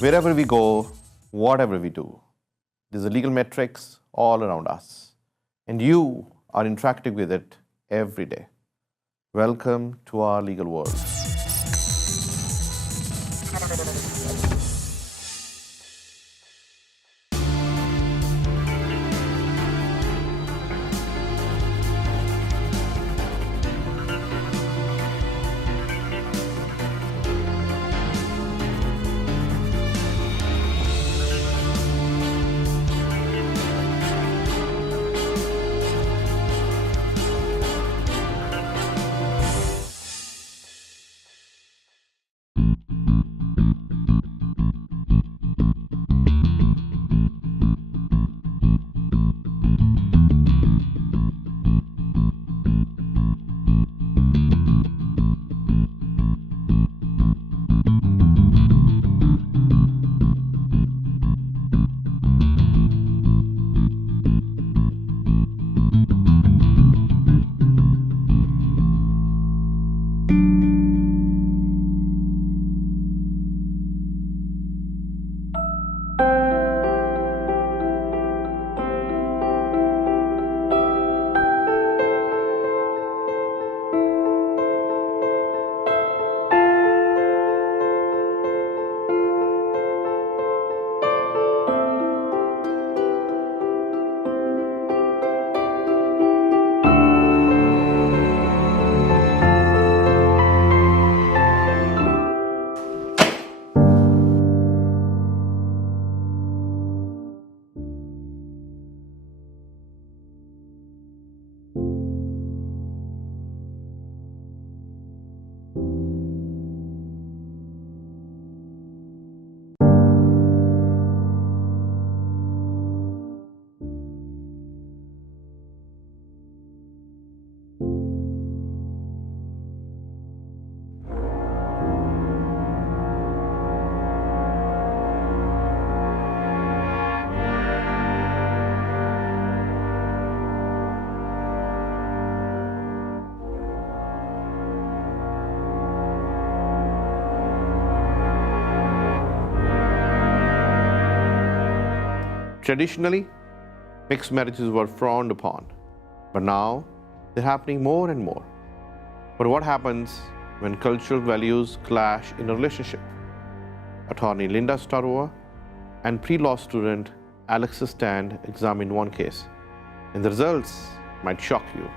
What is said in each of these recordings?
Wherever we go, whatever we do, there's a legal metrics all around us, and you are interacting with it every day. Welcome to our legal world. Traditionally, mixed marriages were frowned upon, but now they're happening more and more. But what happens when cultural values clash in a relationship? Attorney Linda Starova and pre-law student Alexis Stand examined one case, and the results might shock you.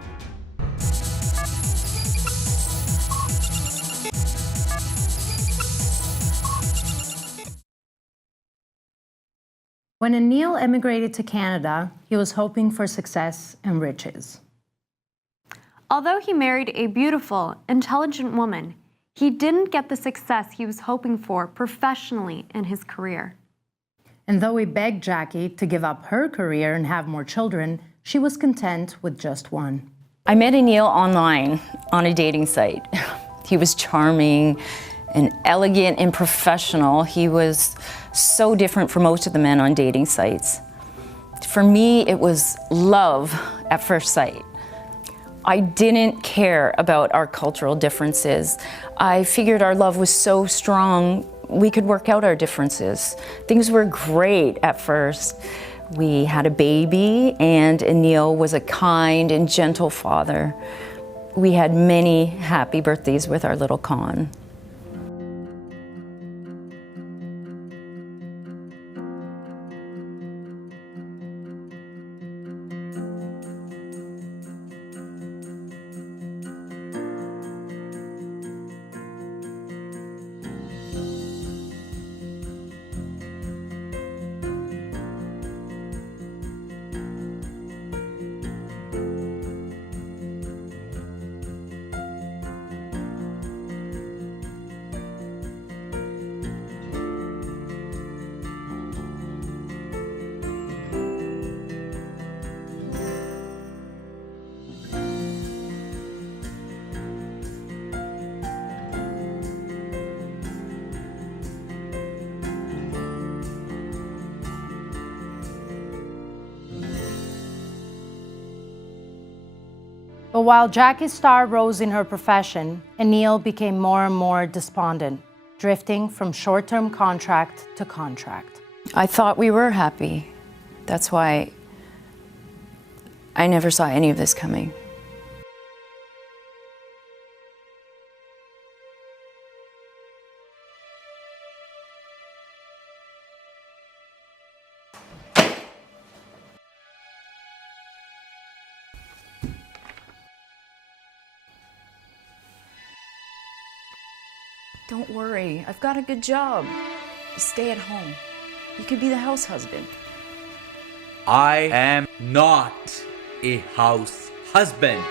When Anil emigrated to Canada, he was hoping for success and riches. Although he married a beautiful, intelligent woman, he didn't get the success he was hoping for professionally in his career. And though he begged Jackie to give up her career and have more children, she was content with just one. I met Anil online on a dating site. He was charming and elegant and professional. He was so different from most of the men on dating sites. For me, it was love at first sight. I didn't care about our cultural differences. I figured our love was so strong, we could work out our differences. Things were great at first. We had a baby, and Anil was a kind and gentle father. We had many happy birthdays with our little Con. But while Jackie's star rose in her profession, Anil became more and more despondent, drifting from short-term contract to contract. I thought we were happy. That's why I never saw any of this coming. Don't worry, I've got a good job. Stay at home. You could be the house husband. I am not a house husband.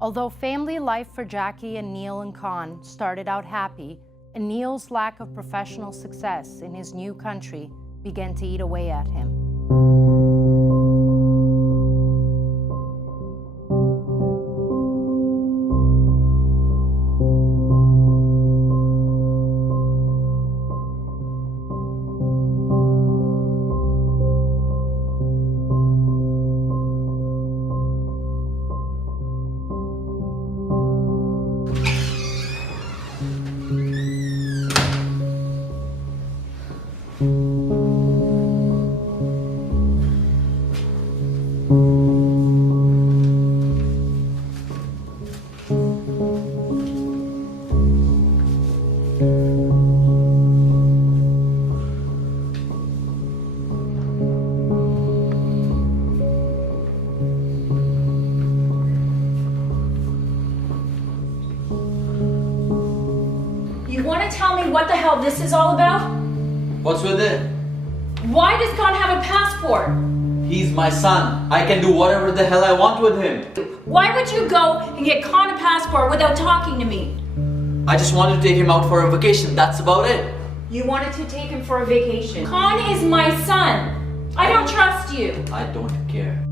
Although family life for Jackie and Neil and Con started out happy, and Neil's lack of professional success in his new country began to eat away at him. You want to tell me what the hell this is all about? What's with it? Why does Khan have a passport? He's my son. I can do whatever the hell I want with him. Why would you go and get Khan a passport without talking to me? I just wanted to take him out for a vacation. That's about it. You wanted to take him for a vacation. Khan is my son. I don't trust you. I don't care.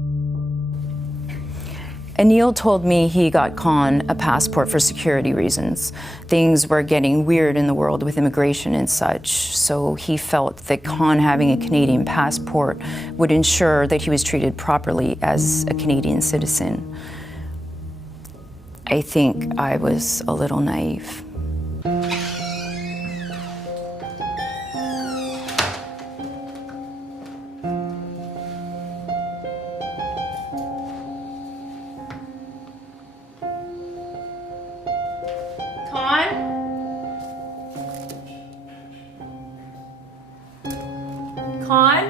Anil told me he got Khan a passport for security reasons. Things were getting weird in the world with immigration and such, so he felt that Khan having a Canadian passport would ensure that he was treated properly as a Canadian citizen. I think I was a little naive. Khan?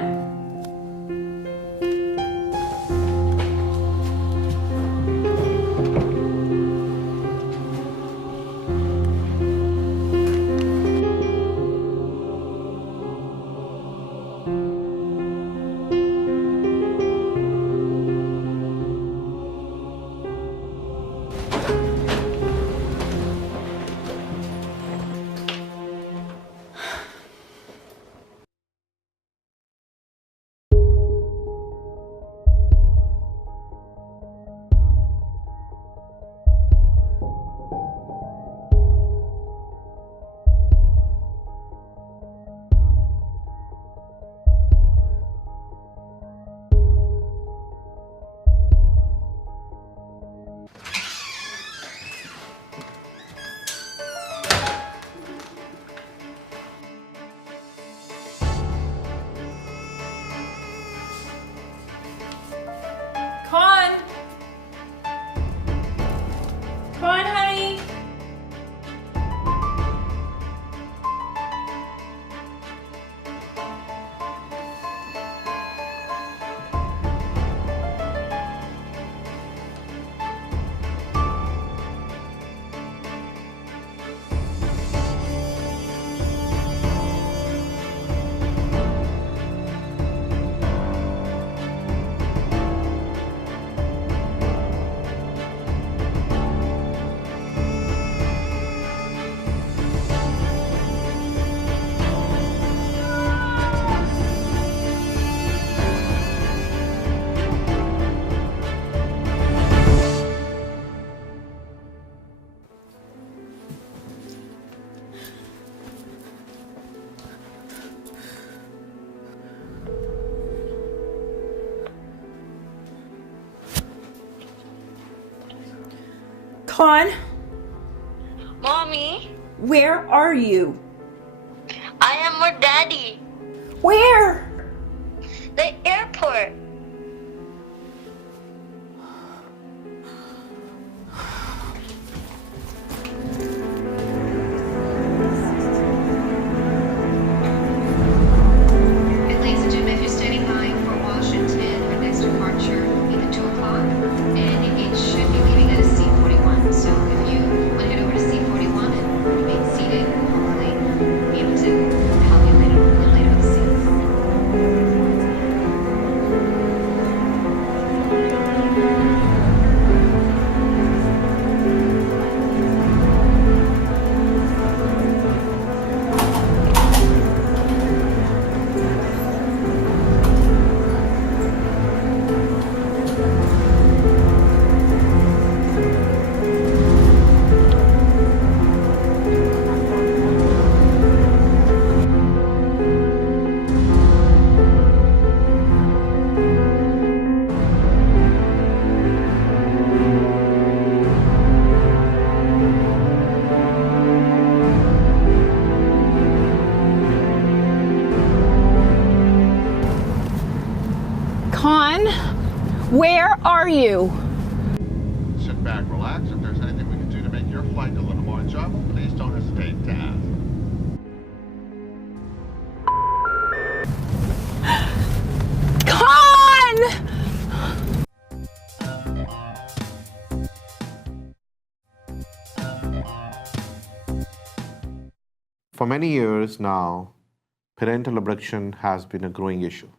Con, Mommy, where are you? I am with Daddy. Where? The airport. And ladies and gentlemen, if you're standing by for Washington, our next departure will be the 2 o'clock, and it should be leaving at a C-41. So if you want to head over to C-41 and remain seated, hopefully be able to help you later at the scene. Con, where are you? Sit back, relax. If there's anything we can do to make your flight a little more enjoyable, please don't hesitate to ask. Con! For many years now, parental abduction has been a growing issue.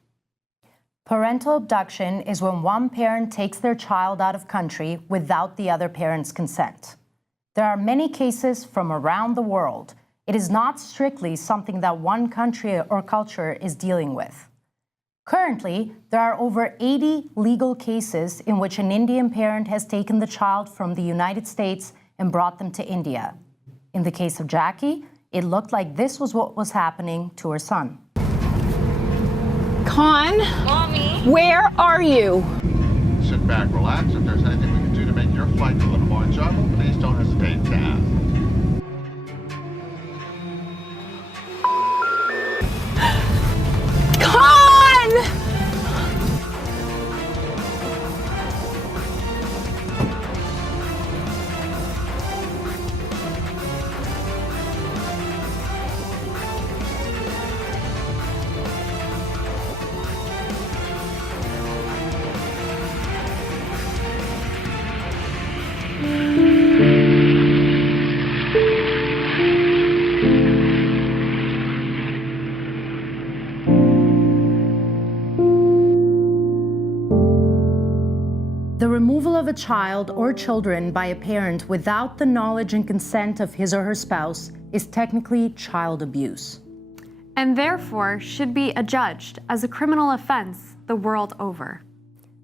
Parental abduction is when one parent takes their child out of country without the other parent's consent. There are many cases from around the world. It is not strictly something that one country or culture is dealing with. Currently, there are over 80 legal cases in which an Indian parent has taken the child from the United States and brought them to India. In the case of Jackie, it looked like this was what was happening to her son. Con, Mommy, where are you? Sit back, relax. If there's anything we can do to make your flight a little more enjoyable, please don't hesitate to ask. Con! The removal of a child or children by a parent without the knowledge and consent of his or her spouse is technically child abuse. And therefore should be adjudged as a criminal offense the world over.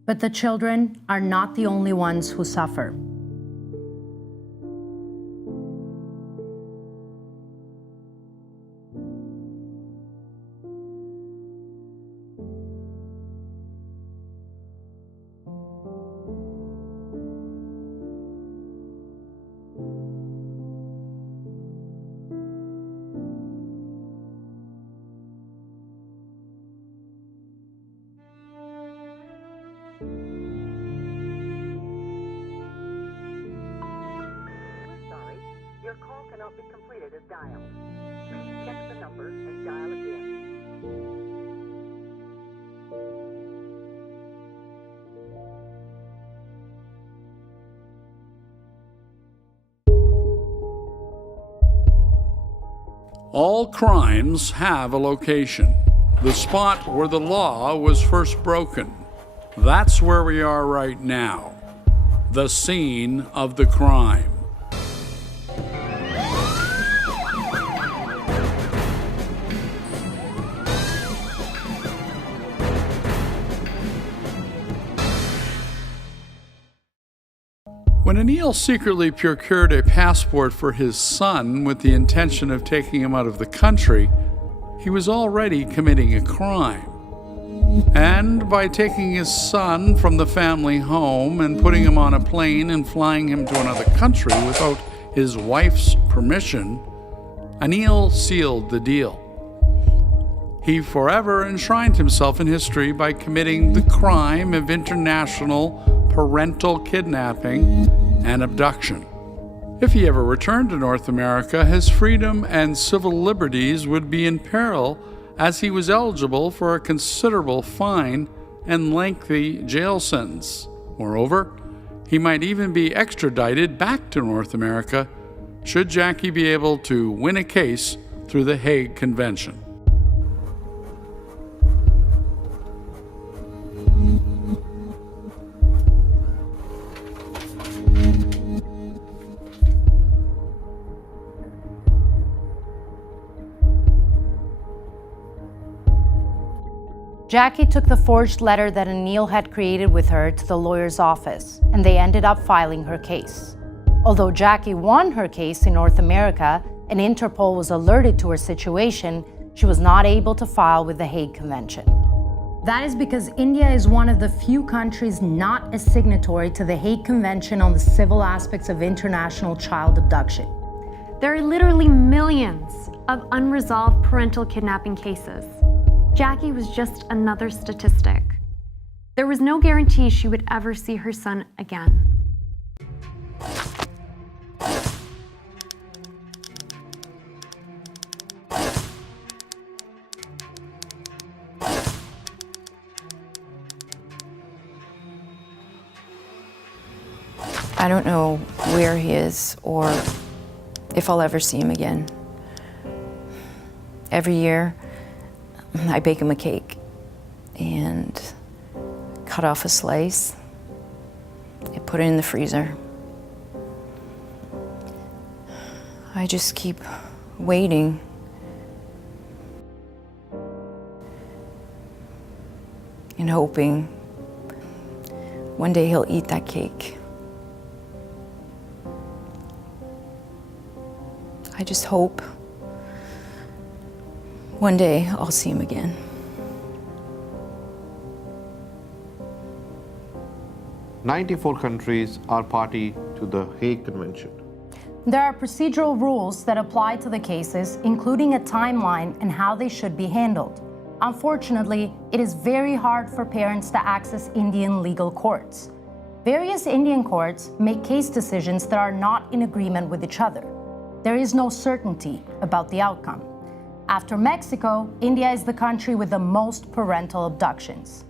But the children are not the only ones who suffer. Your call cannot be completed as dialed. Please check the number and dial again. All crimes have a location, the spot where the law was first broken. That's where we are right now, the scene of the crime. When Anil secretly procured a passport for his son with the intention of taking him out of the country, he was already committing a crime. And by taking his son from the family home and putting him on a plane and flying him to another country without his wife's permission, Anil sealed the deal. He forever enshrined himself in history by committing the crime of international parental kidnapping and abduction. If he ever returned to North America, his freedom and civil liberties would be in peril, as he was eligible for a considerable fine and lengthy jail sentence. Moreover, he might even be extradited back to North America should Jackie be able to win a case through the Hague Convention. Jackie took the forged letter that Anil had created with her to the lawyer's office, and they ended up filing her case. Although Jackie won her case in North America and Interpol was alerted to her situation, she was not able to file with the Hague Convention. That is because India is one of the few countries not a signatory to the Hague Convention on the civil aspects of international child abduction. There are literally millions of unresolved parental kidnapping cases. Jackie was just another statistic. There was no guarantee she would ever see her son again. I don't know where he is or if I'll ever see him again. Every year, I bake him a cake and cut off a slice. I put it in the freezer. I just keep waiting. And hoping one day he'll eat that cake. I just hope one day I'll see him again. "94 countries are party to the Hague Convention. There are procedural rules that apply to the cases, including a timeline and how they should be handled. Unfortunately, it is very hard for parents to access Indian legal courts. Various Indian courts make case decisions that are not in agreement with each other. There is no certainty about the outcome. After Mexico, India is the country with the most parental abductions.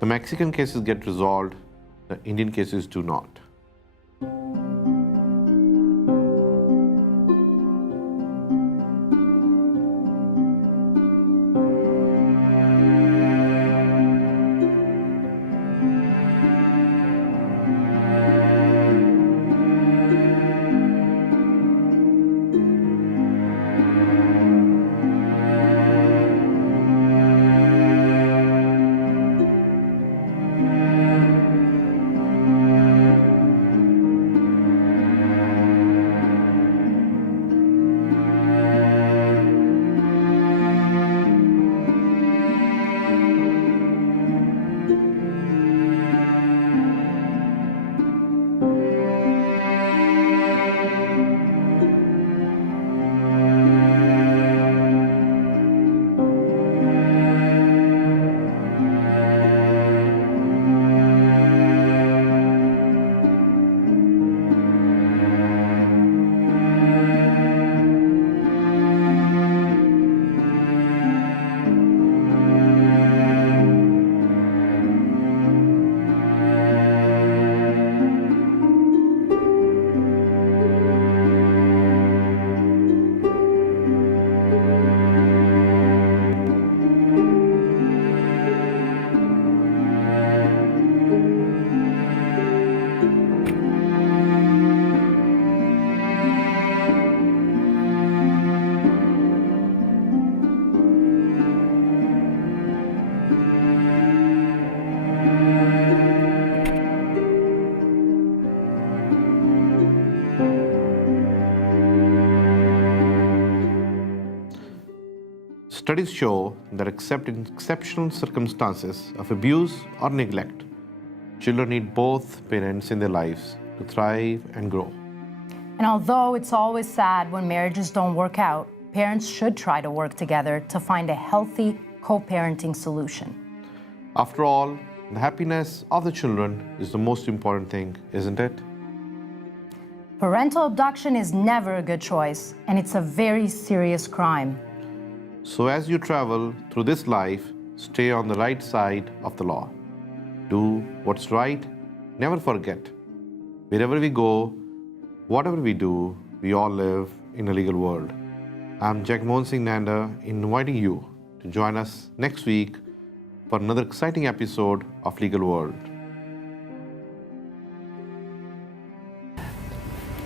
The Mexican cases get resolved, the Indian cases do not. Studies show that except in exceptional circumstances of abuse or neglect, children need both parents in their lives to thrive and grow. And although it's always sad when marriages don't work out, parents should try to work together to find a healthy co-parenting solution. After all, the happiness of the children is the most important thing, isn't it? Parental abduction is never a good choice, and it's a very serious crime. So as you travel through this life, stay on the right side of the law. Do what's right, never forget. Wherever we go, whatever we do, we all live in a legal world. I'm Jagmohan Singh Nanda, inviting you to join us next week for another exciting episode of Legal World.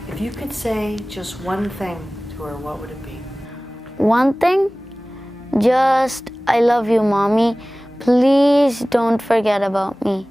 If you could say just one thing to her, what would it be? One thing? Just, I love you, Mommy. Please don't forget about me.